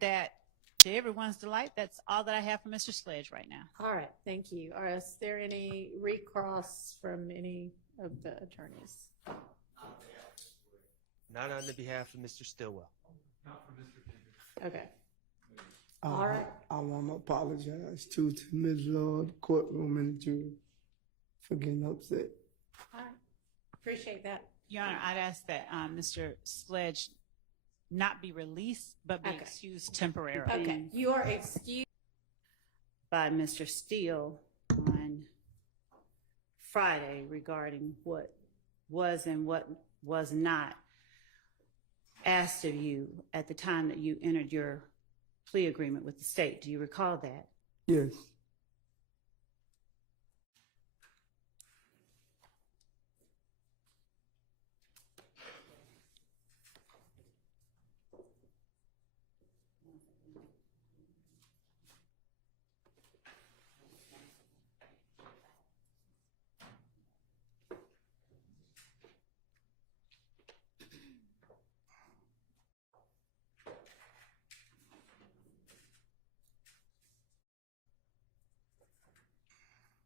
that, to everyone's delight, that's all that I have for Mr. Sledge right now. All right, thank you. Is there any recross from any of the attorneys? Not on the behalf of Mr. Stillwell. Okay. All right. I want to apologize to Ms. Lord, the courtroom, and the jury for getting upset. All right. Appreciate that. Your Honor, I'd ask that Mr. Sledge not be released, but be Okay. excused temporarily. Okay, you are excused. By Mr. Steele on Friday regarding what was and what was not asked of you at the time that you entered your plea agreement with the state. Do you recall that? Yes.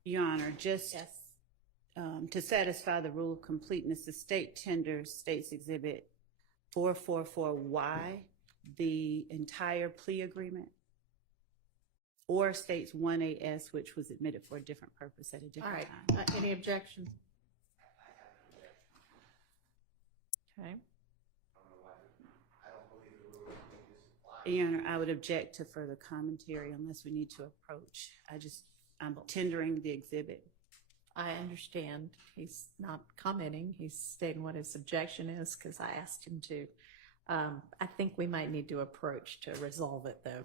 Your Honor, just Yes. To satisfy the rule of completeness, the state tenders State's Exhibit 444Y, the entire plea agreement, or State's 1AS, which was admitted for a different purpose at a All different right. time. Any objection? Okay. Your Honor, I would object to further commentary unless we need to approach. I'm tendering the exhibit. I understand. He's not commenting. He's stating what his objection is because I asked him to. I think we might need to approach to resolve it, though.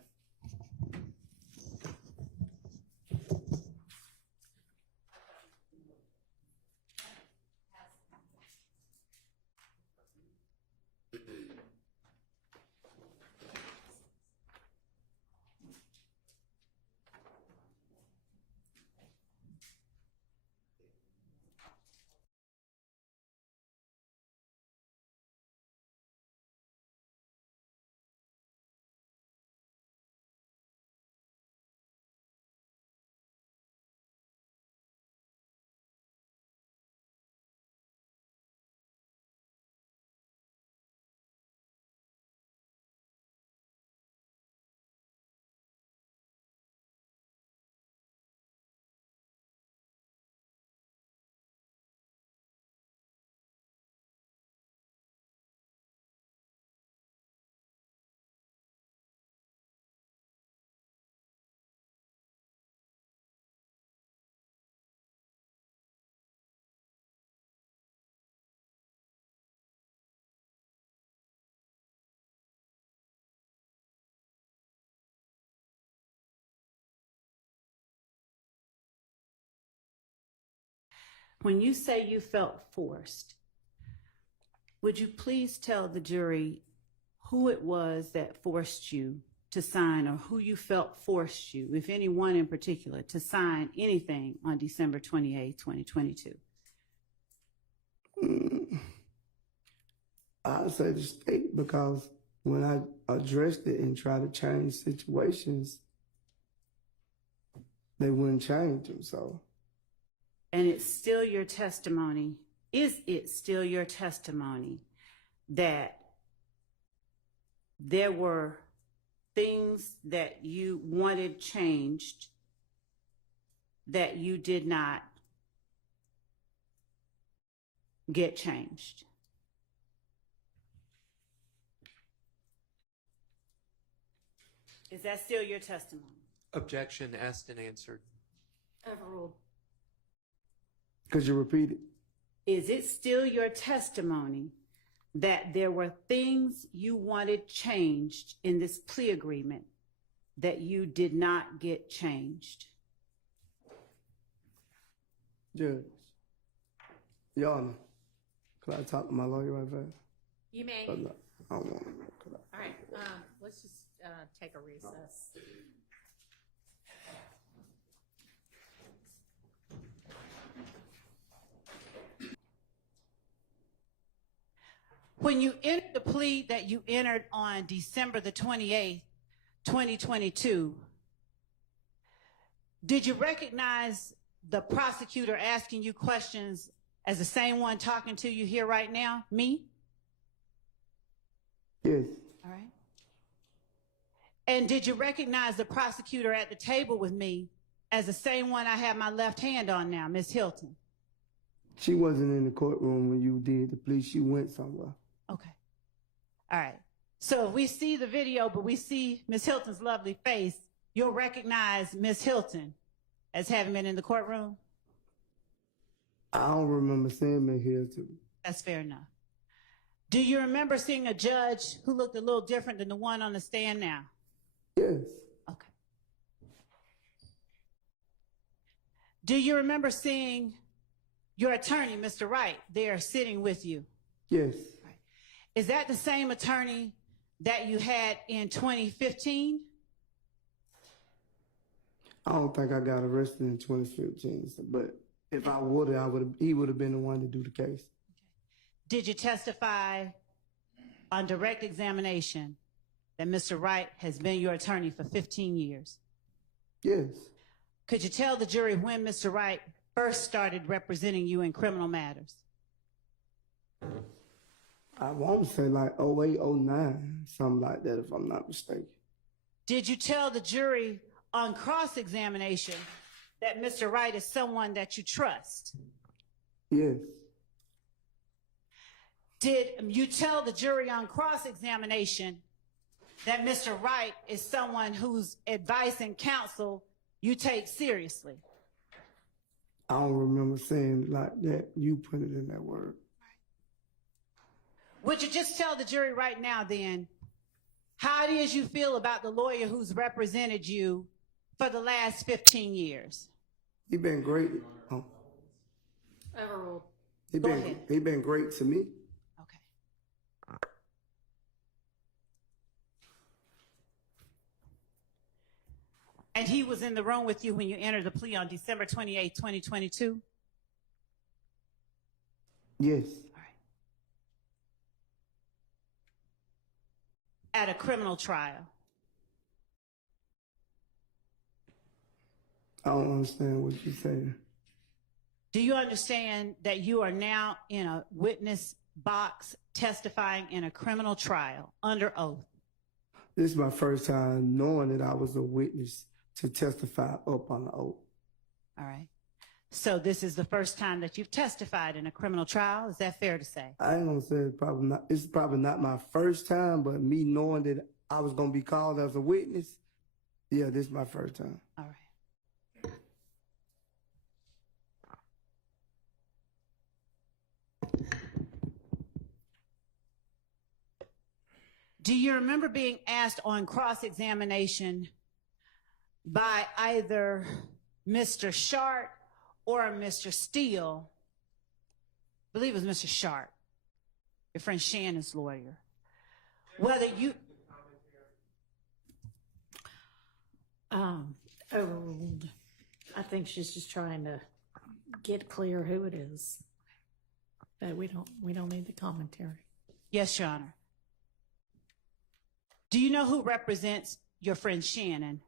When you say you felt forced, would you please tell the jury who it was that forced you to sign, or who you felt forced you, if anyone in particular, to sign anything on December 28, 2022? I'd say the state, because when I addressed it and tried to change situations, they wouldn't change them, so. And it's still your testimony, is it still your testimony that there were things that you wanted changed that you did not get changed? Is that still your testimony? Objection asked and answered. Overruled. Could you repeat it? Is it still your testimony that there were things you wanted changed in this plea agreement that you did not get changed? Judge. Your Honor, could I talk to my lawyer right fast? You may. But no, I don't want to. All right. Let's just take a recess. When you entered the plea that you entered on December the 28th, 2022, did you recognize the prosecutor asking you questions as the same one talking to you here right now, me? Yes. All right. And did you recognize the prosecutor at the table with me as the same one I have my left hand on now, Ms. Hilton? She wasn't in the courtroom when you did the plea. She went somewhere. Okay. All right. So if we see the video, but we see Ms. Hilton's lovely face, you'll recognize Ms. Hilton as having been in the courtroom? I don't remember seeing me here too. That's fair enough. Do you remember seeing a judge who looked a little different than the one on the stand now? Yes. Okay. Do you remember seeing your attorney, Mr. Wright, there sitting with you? Yes. Right. Is that the same attorney that you had in 2015? I don't think I got arrested in 2015, but if I would have, he would have been the one to do the case. Did you testify on direct examination that Mr. Wright has been your attorney for 15 years? Yes. Could you tell the jury when Mr. Wright first started representing you in criminal matters? I want to say like 08, 09, something like that if I'm not mistaken. Did you tell the jury on cross-examination that Mr. Wright is someone that you trust? Yes. Did you tell the jury on cross-examination that Mr. Wright is someone whose advice and counsel you take seriously? I don't remember saying like that. You put it in that word. Would you just tell the jury right now then how it is you feel about the lawyer who's represented you for the last 15 years? He been great. Overruled. He been great to me. Okay. And he was in the room with you when you entered the plea on December 28, 2022? Yes. All right. At a criminal trial? I don't understand what you're saying. Do you understand that you are now in a witness box testifying in a criminal trial under oath? This is my first time knowing that I was a witness to testify up on the oath. All right. So this is the first time that you've testified in a criminal trial. Is that fair to say? I ain't gonna say it's probably not my first time, but me knowing that I was gonna be called as a witness, yeah, this is my first time. All right. Do you remember being asked on cross-examination by either Mr. Sharp or Mr. Steele? I believe it was Mr. Sharp, your friend Shannon's lawyer, whether you... Overruled. I think she's just trying to get clear who it is. But we don't need the commentary. Yes, Your Honor. Do you know who represents your friend Shannon?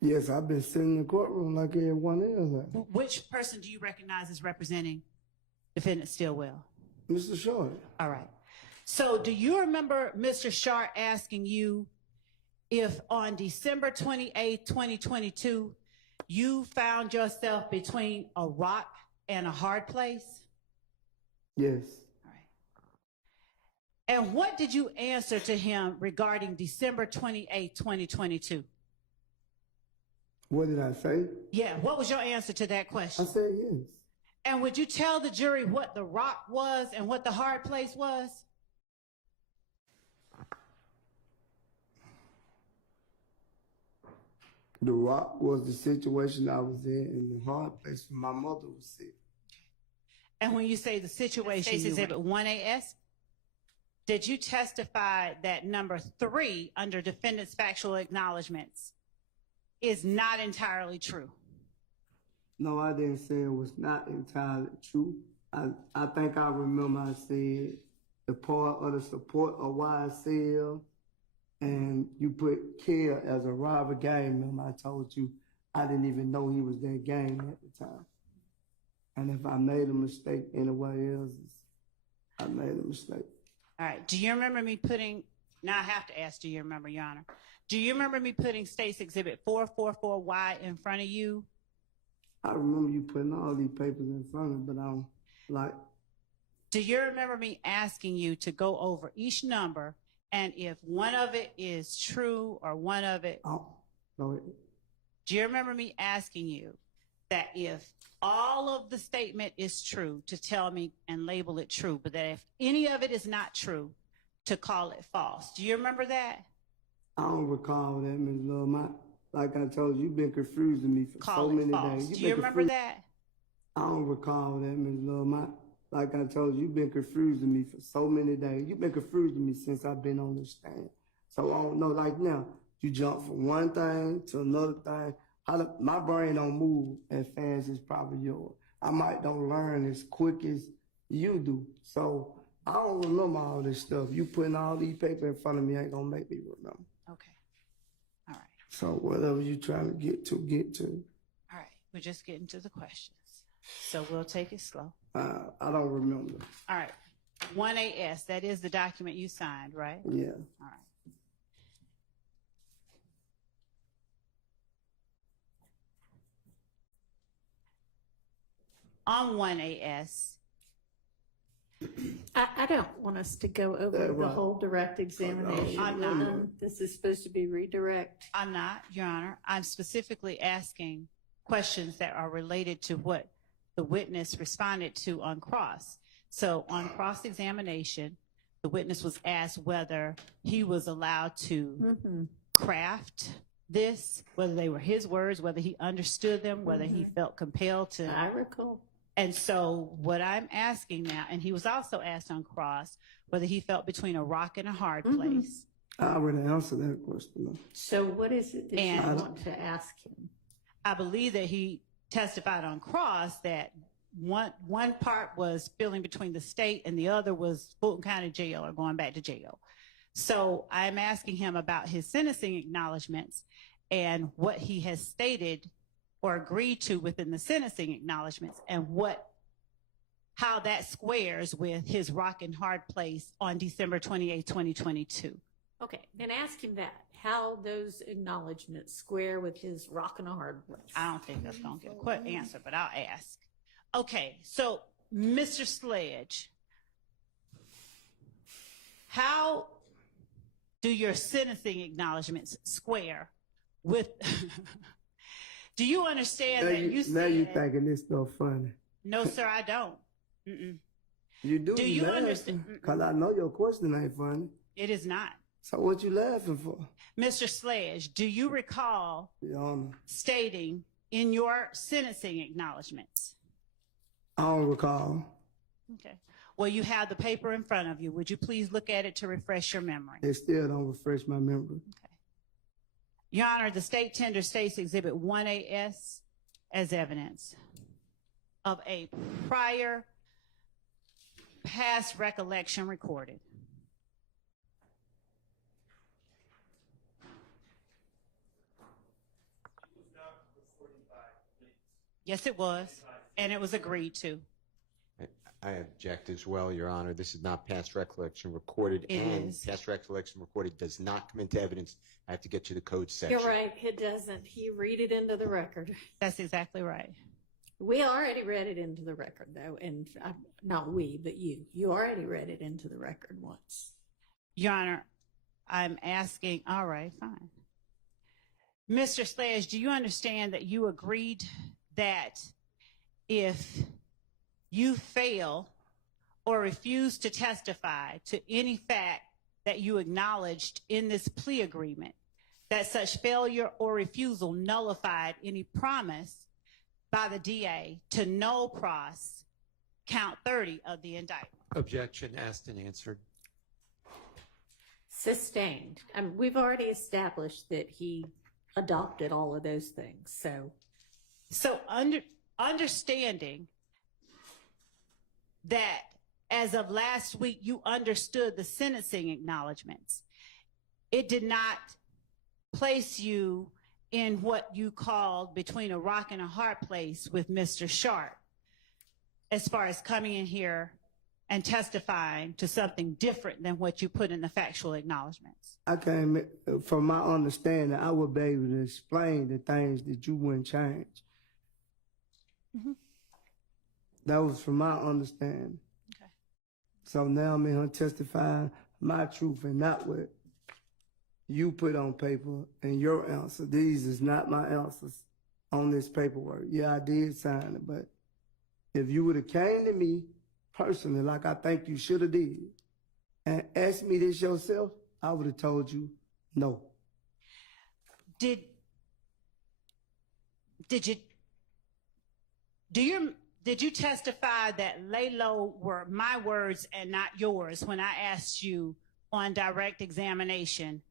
Yes, I've been sitting in the courtroom like everyone else. Which person do you recognize as representing defendant Stillwell? Mr. Short. All right. So do you remember Mr. Sharp asking you if on December 28, 2022, you found yourself between a rock and a hard place? Yes. All right. And what did you answer to him regarding December 28, 2022? What did I say? Yeah, what was your answer to that I question? said yes. And would you tell the jury what the rock was and what the hard place was? The rock was the situation I was in, and the hard place where my mother was sick. And when you say the situation, Exhibit 1AS, did you testify that number 3 under defendant's factual acknowledgments is not entirely true? No, I didn't say it was not entirely true. I think I remember I said the part of the support of YSL and you put Care as a robber gang member, I told you I didn't even know he was that gang at the time. And if I made a mistake anywhere else, I made a mistake. All right. Do you remember me putting, now I have to ask, do you remember, Your Honor? Do you remember me putting State's Exhibit 444Y in front of you? I remember you putting all these papers in front of me, but I don't like. Do you remember me asking you to go over each number, and if one of it is true or one of it, Oh, go ahead. do you remember me asking you that if all of the statement is true, to tell me and label it true, but that if any of it is not true, to call it false? Do you remember that? I don't recall that, Ms. Love. Like I told you, you've been confusing me for Call so it many false. days. Do you remember that? I don't recall that, Ms. Love. Like I told you, you've been confusing me for so many days. You've been confusing me since I've been on the stand. So I don't know, like now, you jump from one thing to another thing. My brain don't move as fast as probably yours. I might don't learn as quick as you do. So I don't remember all this stuff. You putting all these papers in front of me ain't gonna make me remember. Okay. All right. So whatever you trying to get to. All right. We're just getting to the questions. So we'll take it slow. I don't remember. All right. 1AS, that is the document you signed, right? Yeah. All right. On 1AS, I don't want us to go over the right. whole direct examination. I'm not. This is supposed to be redirect. I'm not, Your Honor. I'm specifically asking questions that are related to what the witness responded to on cross. So on cross-examination, the witness was asked whether he was allowed to craft this, whether they were his words, whether he understood them, whether he felt compelled to. I recall. And so what I'm asking now, and he was also asked on cross whether he felt between a rock and a hard place. I already answered that question. So what is it that you And- want to ask him? I believe that he testified on cross that one part was feeling between the state and the other was Fulton County Jail or going back to jail. So I'm asking him about his sentencing acknowledgments and what he has stated or agreed to within the sentencing acknowledgments and how that squares with his rock and hard place on December 28, 2022. Okay, then ask him that, how those acknowledgments square with his rock and a hard place. I don't think that's going to get a quick answer, but I'll ask. Okay, so Mr. Sledge, how do your sentencing acknowledgments square with? Do you understand that you said? Now you thinking this stuff funny. No, sir, I don't. Mm-mm. You do. Do you understand? Because I know your question ain't funny. It is not. So what you laughing for? Mr. Sledge, do you recall Your Honor, stating in your sentencing acknowledgments? I don't recall. Okay. Well, you have the paper in front of you. Would you please look at it to refresh your memory? It still don't refresh my memory. Okay. Your Honor, the state tender states Exhibit 1AS as evidence of a prior past recollection recorded. Yes, it was, and it was agreed to. I object as well, Your Honor. This is not past recollection recorded, It and is. past recollection recorded does not come into evidence. I have to get to the code section. You're right, it doesn't. He read it into the record. That's exactly right. We already read it into the record, though, and not we, but you. You already read it into the record once. Your Honor, I'm asking, all right, fine. Mr. Sledge, do you understand that you agreed that if you fail or refuse to testify to any fact that you acknowledged in this plea agreement, that such failure or refusal nullified any promise by the DA to no cross count 30 of the indictment? Objection asked and answered. Sustained. We've already established that he adopted all of those things, So understanding that as of last week, you understood the sentencing acknowledgments, it did not place you in what you called between a rock and a hard place with Mr. Sharp as far as coming in here and testifying to something different than what you put in the factual acknowledgments? I came, from my understanding, I would be able to explain the things that you wouldn't change. That was from my understanding. Okay. So now I'm in here testifying my truth and not what you put on paper and your answer. These is not my answers on this paperwork. Yeah, I did sign it, but if you would have came to me personally, like I think you should have did, and asked me this yourself, I would have told you no. Did you testify that lay low were my words and not yours when I asked you on direct examination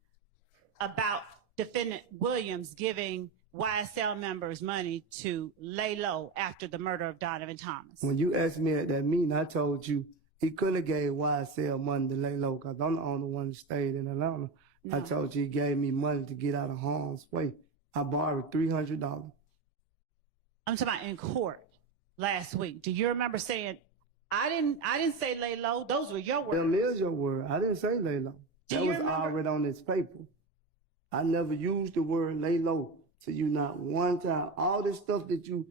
about Defendant Williams giving YSL members money to lay low after the murder of Donovan Thomas? When you asked me at that meeting, I told you he couldn't have gave YSL money to lay low because I'm the only one that stayed in Atlanta. No. I told you he gave me money to get out of harm's way. I borrowed $300. I'm talking about in court last week. Do you remember saying, I didn't say lay low? Those were your words. Them is your word. I didn't say lay low. Do That you was remember? already on this paper. I never used the word lay low to you not one time. All this stuff that you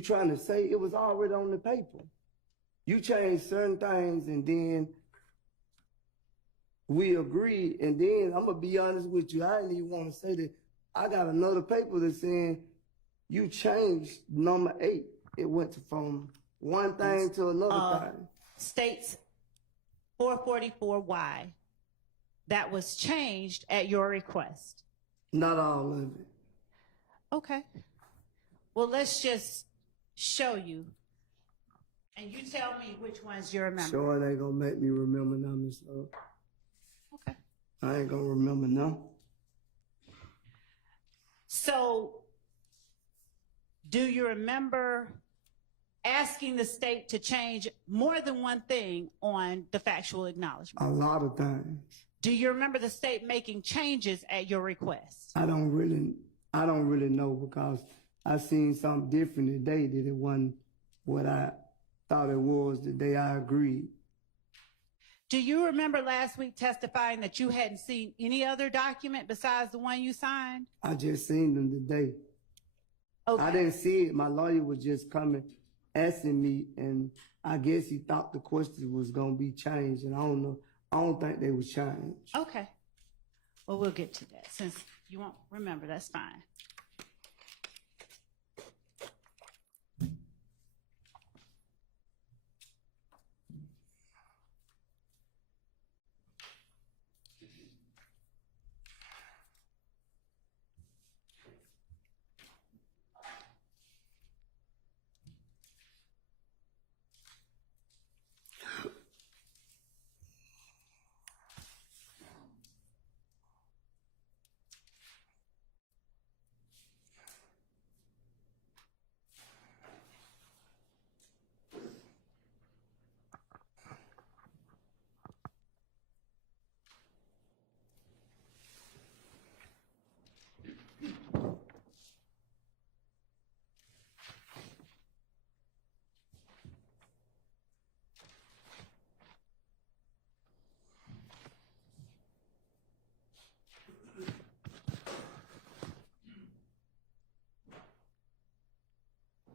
trying to say, it was already on the paper. You changed certain things and then we agreed, and then I'm gonna be honest with you, I didn't even want to say that. I got another paper that's saying you changed number 8. It went from one thing to another thing. States 444Y. That was changed at your request. Not all of it. Okay. Well, let's just show you. And you tell me which ones you remember. Sure, it ain't gonna make me remember now, Miss Love. Okay. I ain't gonna remember now. So, do you remember asking the state to change more than one thing on the factual acknowledgement? A lot of things. Do you remember the state making changes at your request? I don't really know because I seen something different today that it wasn't what I thought it was the day I agreed. Do you remember last week testifying that you hadn't seen any other document besides the one you signed? I just seen them today. Okay. I didn't see it. My lawyer was just coming, asking me, and I guess he thought the question was gonna be changed, and I don't know. I don't think they was changed. Okay. Well, we'll get to that. Since you won't remember, that's fine.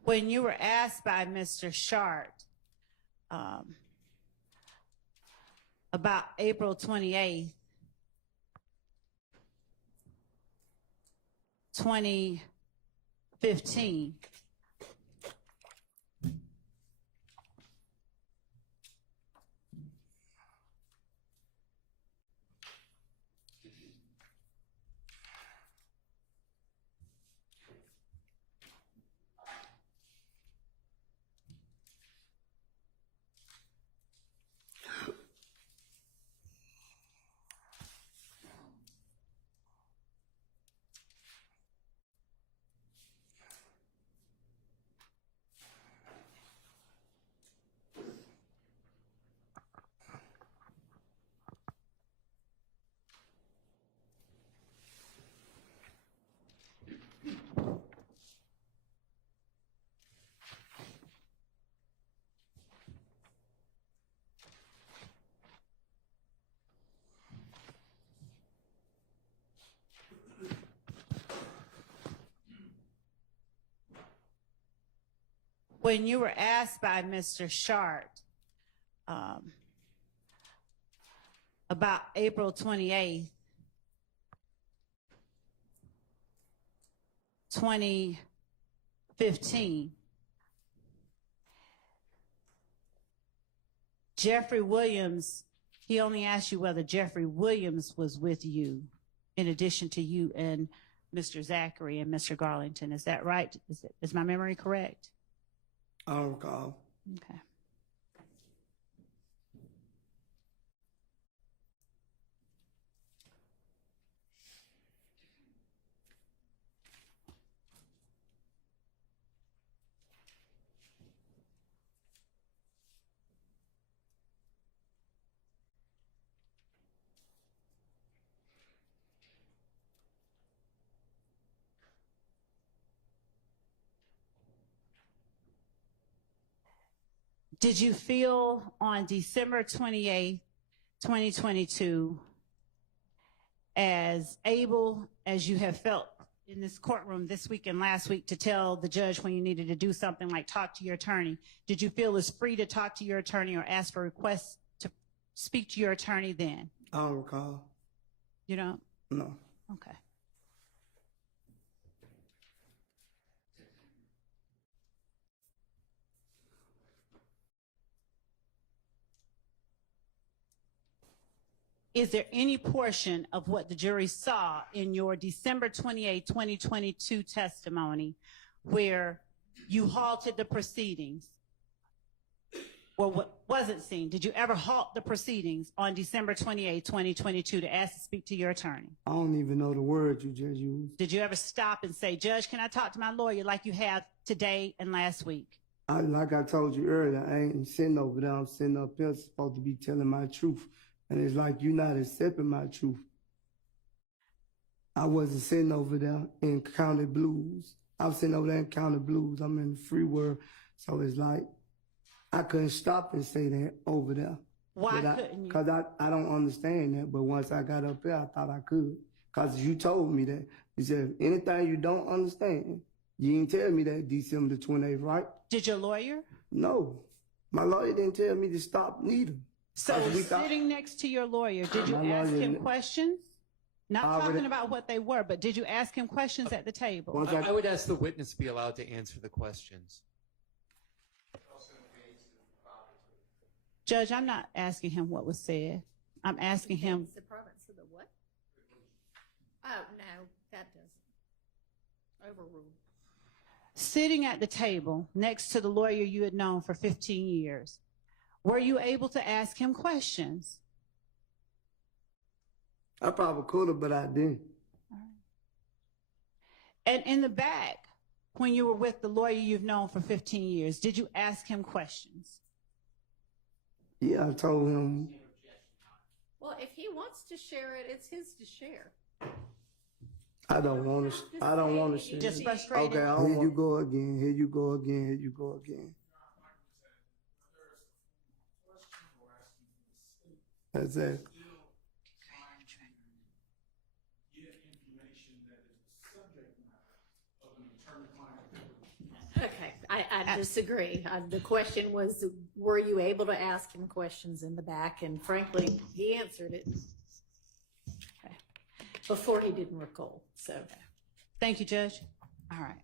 When you were asked by Mr. Sharp about April 28th, 2015, When you were asked by Mr. Shart about April 28th, 2015, Jeffrey Williams, he only asked you whether Jeffrey Williams was with you in addition to you and Mr. Zachary and Mr. Garlington. Is that right? Is my memory correct? I don't recall. Okay. Did you feel on December 28th, 2022, as able as you have felt in this courtroom this week and last week to tell the judge when you needed to do something like talk to your attorney? Did you feel as free to talk to your attorney or ask for requests to speak to your attorney then? I don't recall. You don't? No. Okay. Is there any portion of what the jury saw in your December 28, 2022 testimony where you halted the proceedings? Or what wasn't seen? Did you ever halt the proceedings on December 28, 2022 to ask to speak to your attorney? I don't even know the word you just used. Did you ever stop and say, Judge, can I talk to my lawyer like you have today and last week? Like I told you earlier, I ain't sitting over there. I'm sitting up here supposed to be telling my truth. And it's like you're not accepting my truth. I wasn't sitting over there in County Blues. I was sitting over there in County Blues. I'm in the free world. So it's like I couldn't stop and say that over there. Why couldn't you? Because I don't understand that. But once I got up there, I thought I could. Because you told me that. You said, anything you don't understand, you didn't tell me that December the 28th, right? Did your lawyer? No. My lawyer didn't tell me to stop neither. So sitting next to your lawyer, did you ask him questions? Not talking about what they were, but did you ask him questions at the table? I would ask the witness to be allowed to answer the questions. Judge, I'm not asking him what was said. I'm asking him. It's the province of the what? Oh, no, that doesn't. Overruled. Sitting at the table next to the lawyer you had known for 15 years, were you able to ask him questions? I probably could have, but I didn't. And in the back, when you were with the lawyer you've known for 15 years, did you ask him questions? Yeah, I told him. Well, if he wants to share it, it's his to share. I don't want to. I don't want to share. Just frustrated? Okay, here you go again. Here you go again. Here you go again. That's it. Okay, I disagree. The question was, were you able to ask him questions in the back? And frankly, he answered it before he didn't recall. So, Thank you, Judge. All right.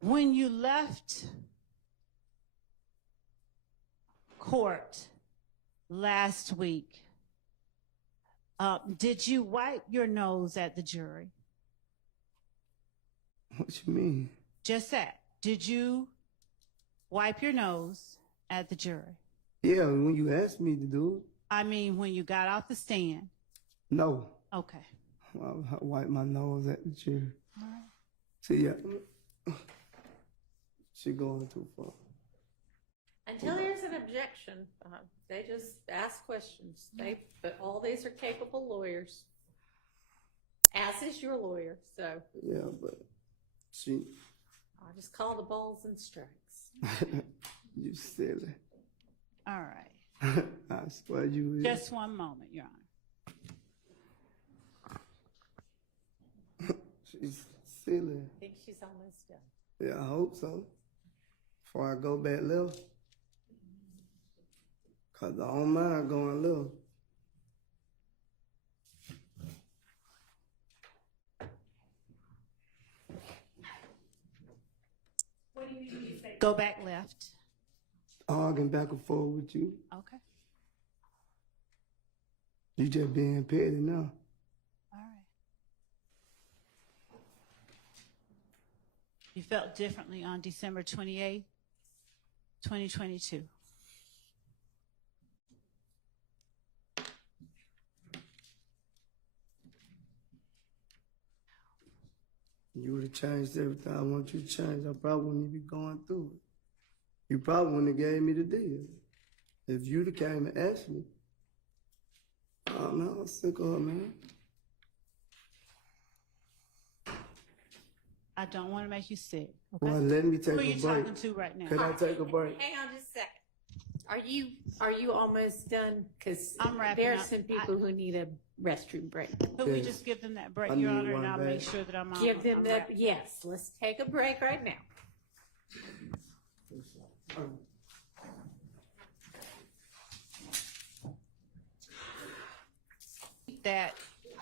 When you left court last week, did you wipe your nose at the jury? What you mean? Just that. Did you wipe your nose at the jury? Yeah, when you asked me to do it, I mean, when you got off the stand. no. Okay. I wipe my nose at the chair. All right. See, yeah. She going too far. Until there's an objection, they just ask questions. But all these are capable lawyers, as is your lawyer. So Yeah, but she, I just call the balls and strikes. you silly. All right. I swear you is. Just one moment, Your Honor. She's silly. I think she's almost done. Yeah, I hope so. Before I go back left. Cause I don't mind going left. What do you mean you say? Go back left. Arguing back and forth with you. Okay. You just being petty now. All right. You felt differently on December 28th, 2022. You would have changed everything I want you to change. I probably wouldn't even be going through it. You probably wouldn't have gave me the deal. If you'd have came and asked me. Oh, man, I'm sick of her, man. I don't want to make you sick. Well, Okay? let me take Who are a you break. talking to right now? Could I take a break? Hang on just a second. Are you almost done? Because I'm wrapping there are up. some people who need a restroom break. Could we Yes. just give them that break, I Your need Honor, and one I'll back. make sure that I'm on. Give them I'm that. wrapping up. Yes, let's take a break right now. That,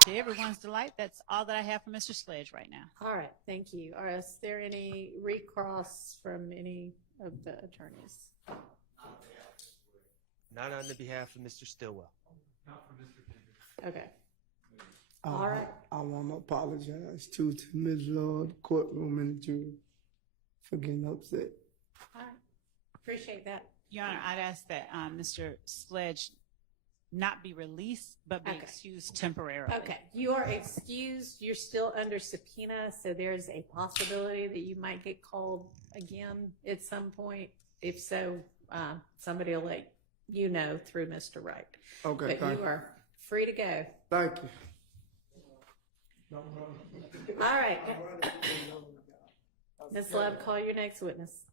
to everyone's delight, that's all that I have for Mr. Sledge right now. All right, thank you. Is there any recross from any of the attorneys? Not on the behalf of Mr. Stillwell. Okay. All right. I want to apologize to Ms. Lord, the courtroom, and the jury for getting upset. All right. Appreciate that. Your Honor, I'd ask that Mr. Sledge not be released, but be Okay. excused temporarily. Okay, you are excused. You're still under subpoena, so there's a possibility that you might get called again at some point. If so, somebody will let you know through Mr. Wright. Okay, But thank you you. are free to go. Thank you. All right. Ms. Love, call your next witness.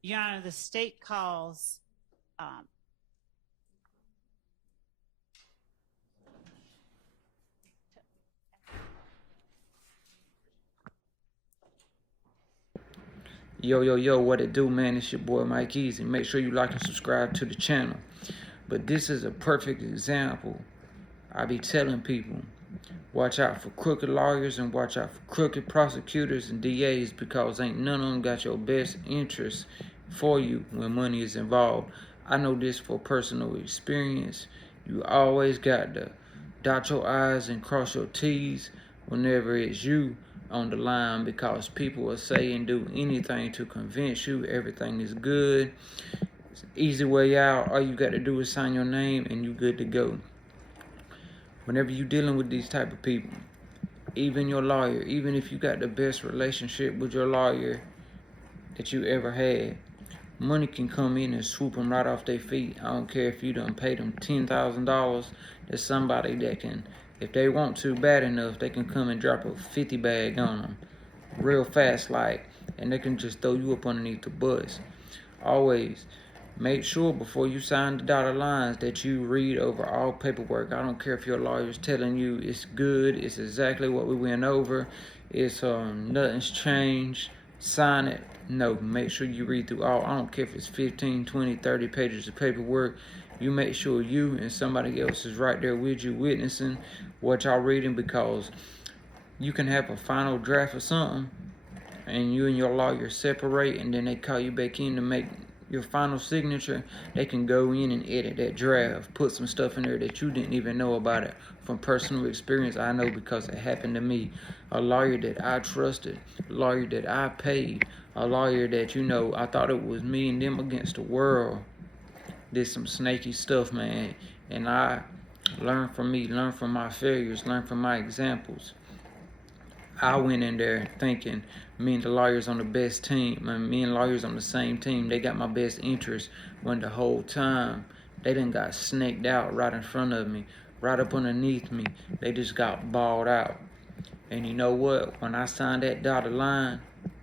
Your Honor, the state calls Yo, what it do, man? It's your boy Mike Easy. Make sure you like and subscribe to the channel. But this is a perfect example. I be telling people, watch out for crooked lawyers and watch out for crooked prosecutors and DAs, because ain't none of them got your best interests for you when money is involved. I know this for personal experience. You always got to dot your I's and cross your T's whenever it's you on the line, because people will say and do anything to convince you everything is good. It's an easy way out. All you got to do is sign your name and you good to go. Whenever you dealing with these type of people, even your lawyer, even if you got the best relationship with your lawyer that you ever had, money can come in and swoop them right off their feet. I don't care if you done paid them $10,000. There's somebody that can, if they want to bad enough, they can come and drop a 50 bag on them real fast, like, and they can just throw you up underneath the bus. Always make sure before you sign the dotted lines that you read over all paperwork. I don't care if your lawyer's telling you it's good, it's exactly what we went over, it's nothing's changed, sign it. No, make sure you read through all. I don't care if it's 15, 20, 30 pages of paperwork. You make sure you and somebody else is right there with you witnessing what y'all reading, because you can have a final draft of something and you and your lawyer separate, and then they call you back in to make your final signature, they can go in and edit that draft, put some stuff in there that you didn't even know about it. From personal experience, I know because it happened to me. A lawyer that I trusted, a lawyer that I paid, a lawyer that, you know, I thought it was me and them against the world, did some snaky stuff, man. And I learned from me, learned from my failures, learned from my examples. I went in there thinking me and the lawyers on the best team, me and lawyers on the same team, they got my best interest, when the whole time they done got snaked out right in front of me, right up underneath me. They just got balled out. And you know what? When I signed that dotted line,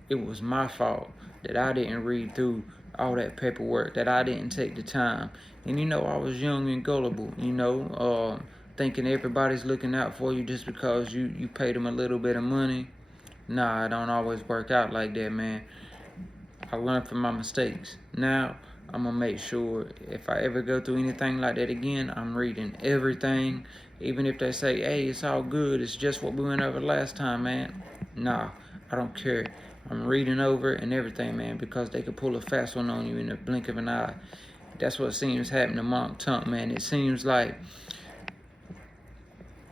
it was my fault that I didn't read through all that paperwork, that I didn't take the time. And you know, I was young and gullible, you know, thinking everybody's looking out for you just because you paid them a little bit of money. Nah, it don't always work out like that, man. I learned from my mistakes. Now, I'm gonna make sure if I ever go through anything like that again, I'm reading everything. Even if they say, hey, it's all good, it's just what we went over last time, man. Nah, I don't care. I'm reading over and everything, man, because they could pull a fast one on you in the blink of an eye. That's what seems happening to Mounk Tounk, man. It seems like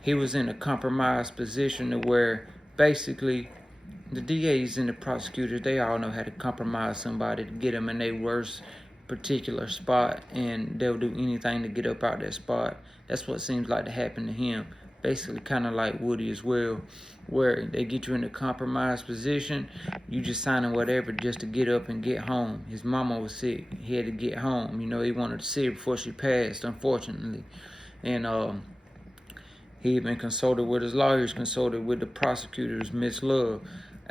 he was in a compromised position to where basically the DAs and the prosecutors, they all know how to compromise somebody to get them in their worst particular spot, and they'll do anything to get up out that spot. That's what seems like to happen to him. Basically kind of like Woody as well, where they get you in a compromised position, you just signing whatever just to get up and get home. His mama was sick, he had to get home, you know, he wanted to see her before she passed, unfortunately. And he even consulted with his lawyers, consulted with the prosecutors, Miss Love.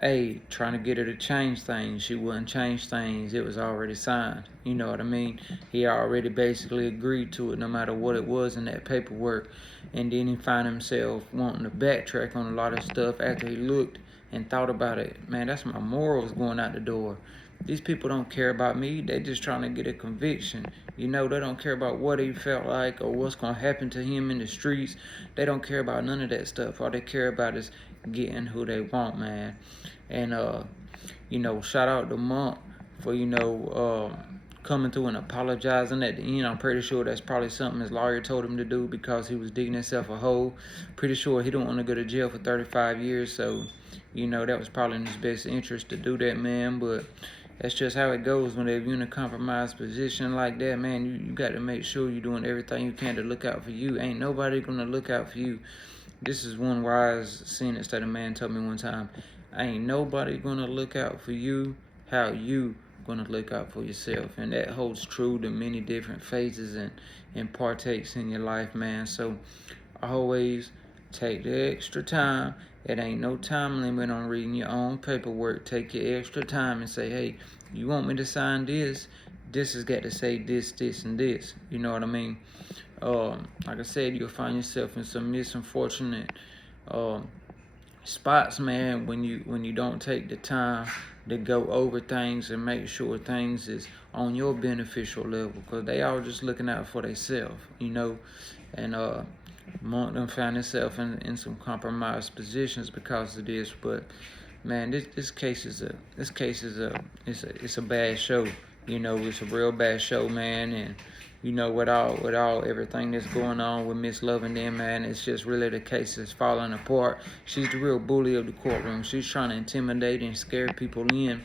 Hey, trying to get her to change things. She wouldn't change things. It was already signed. You know what I mean? He already basically agreed to it no matter what it was in that paperwork. And then he found himself wanting to backtrack on a lot of stuff after he looked and thought about it. Man, that's my morals going out the door. These people don't care about me. They just trying to get a conviction. You know, they don't care about what he felt like or what's going to happen to him in the streets. They don't care about none of that stuff. All they care about is getting who they want, man. And, you know, shout out to Monk for, you know, coming through and apologizing at the end. I'm pretty sure that's probably something his lawyer told him to do because he was digging himself a hole. Pretty sure he don't want to go to jail for 35 years. So, you know, that was probably in his best interest to do that, man. But that's just how it goes when they're in a compromised position like that, man. You got to make sure you're doing everything you can to look out for you. Ain't nobody going to look out for you. This is one wise sentence that a man told me one time. Ain't nobody going to look out for you how you going to look out for yourself. And that holds true to many different phases and partakes in your life, man. So always take the extra time. It ain't no time limit on reading your own paperwork. Take your extra time and say, hey, you want me to sign this? This has got to say this, this, and this. You know what I mean? Like I said, you'll find yourself in some unfortunate spots, man, when you don't take the time to go over things and make sure things is on your beneficial level, because they all just looking out for themselves, you know. And Monk done found himself in some compromised positions because of this. But man, this case is a bad show. You know, it's a real bad show, man. And you know, with all everything that's going on with Miss Love and them, man, it's just really the case is falling apart. She's the real bully of the courtroom. She's trying to intimidate and scare people in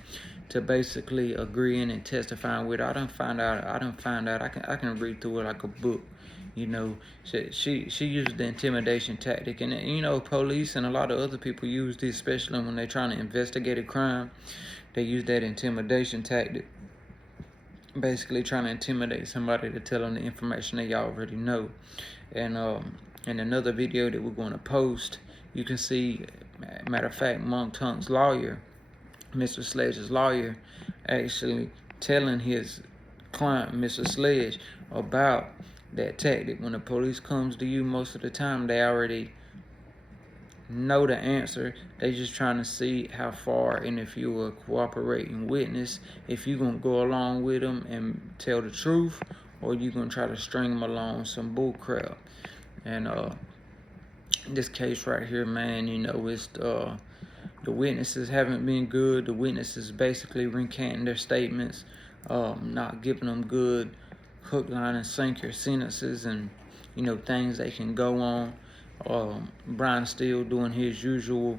to basically agreeing and testifying with her. I done found out. I can read through it like a book. You know, she used the intimidation tactic, and you know, police and a lot of other people use this, especially when they're trying to investigate a crime. They use that intimidation tactic, basically trying to intimidate somebody to tell them the information they already know. And in another video that we're going to post, you can see, matter of fact, Mounk Tounk's lawyer, Mr. Sledge's lawyer, actually telling his client, Mr. Sledge, about that tactic. When the police comes to you, most of the time they already know the answer. They just trying to see how far, and if you're a cooperating witness, if you're gonna go along with them and tell the truth, or you gonna try to string them along some bull crap. And this case right here, man, you know, it's the witnesses haven't been good. The witnesses basically recanting their statements. not giving them good hook, line, and sinker sentences and, you know, things they can go on. Brian Steele doing his usual.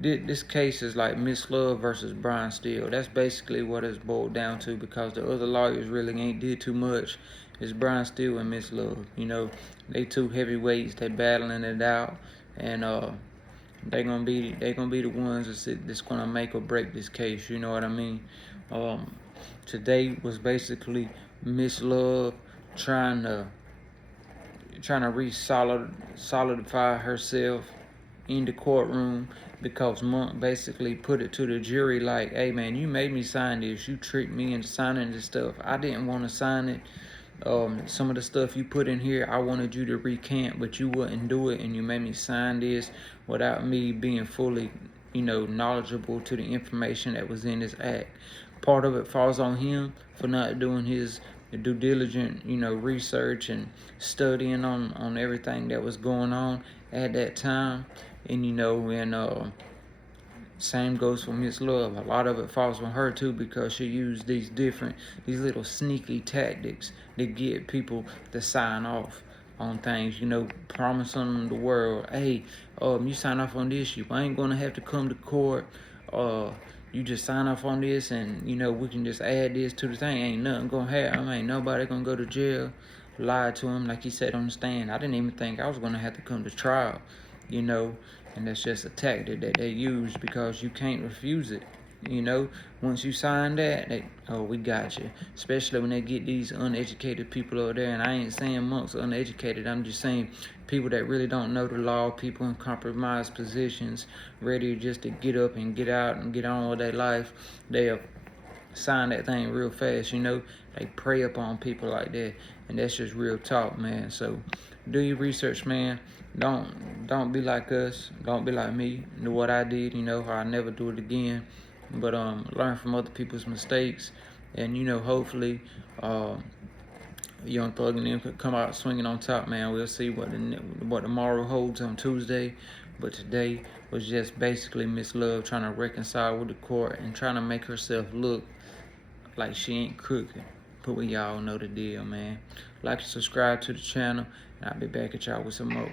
This case is like Miss Love versus Brian Steele. That's basically what it's boiled down to, because the other lawyers really ain't did too much. It's Brian Steele and Miss Love. You know, they two heavyweights. They battling it out, and they gonna be the ones that's gonna make or break this case. You know what I mean? Today was basically Miss Love trying to solidify herself in the courtroom, because Monk basically put it to the jury like, hey man, you made me sign this. You tricked me into signing this stuff. I didn't want to sign it. Some of the stuff you put in here, I wanted you to recant, but you wouldn't do it, and you made me sign this without me being fully, you know, knowledgeable to the information that was in this act. Part of it falls on him for not doing his due diligent, you know, research and studying on everything that was going on at that time. And you know, and same goes for Miss Love. A lot of it falls on her too, because she used these little sneaky tactics to get people to sign off on things. You know, promising them the world, hey, you sign off on this, you ain't gonna have to come to court. You just sign off on this, and you know, we can just add this to the thing. Ain't nothing gonna happen. Ain't nobody gonna go to jail. Lied to him, like he said on the stand. I didn't even think I was gonna have to come to trial. You know, and that's just a tactic that they use, because you can't refuse it. You know, once you sign that, we got you. Especially when they get these uneducated people over there. And I ain't saying Monk's uneducated. I'm just saying people that really don't know the law, people in compromised positions, ready just to get up and get out and get on with their life. They'll sign that thing real fast. You know, they prey upon people like that, and that's just real talk, man. So do your research, man. Don't be like us. Don't be like me. Do what I did. You know, I'll never do it again. But learn from other people's mistakes, and you know, hopefully, Young Thug and them could come out swinging on top, man. We'll see what tomorrow holds on Tuesday. But today was just basically Miss Love trying to reconcile with the court and trying to make herself look like she ain't crooked. But we all know the deal, man. Like and subscribe to the channel, and I'll be back at y'all with some more.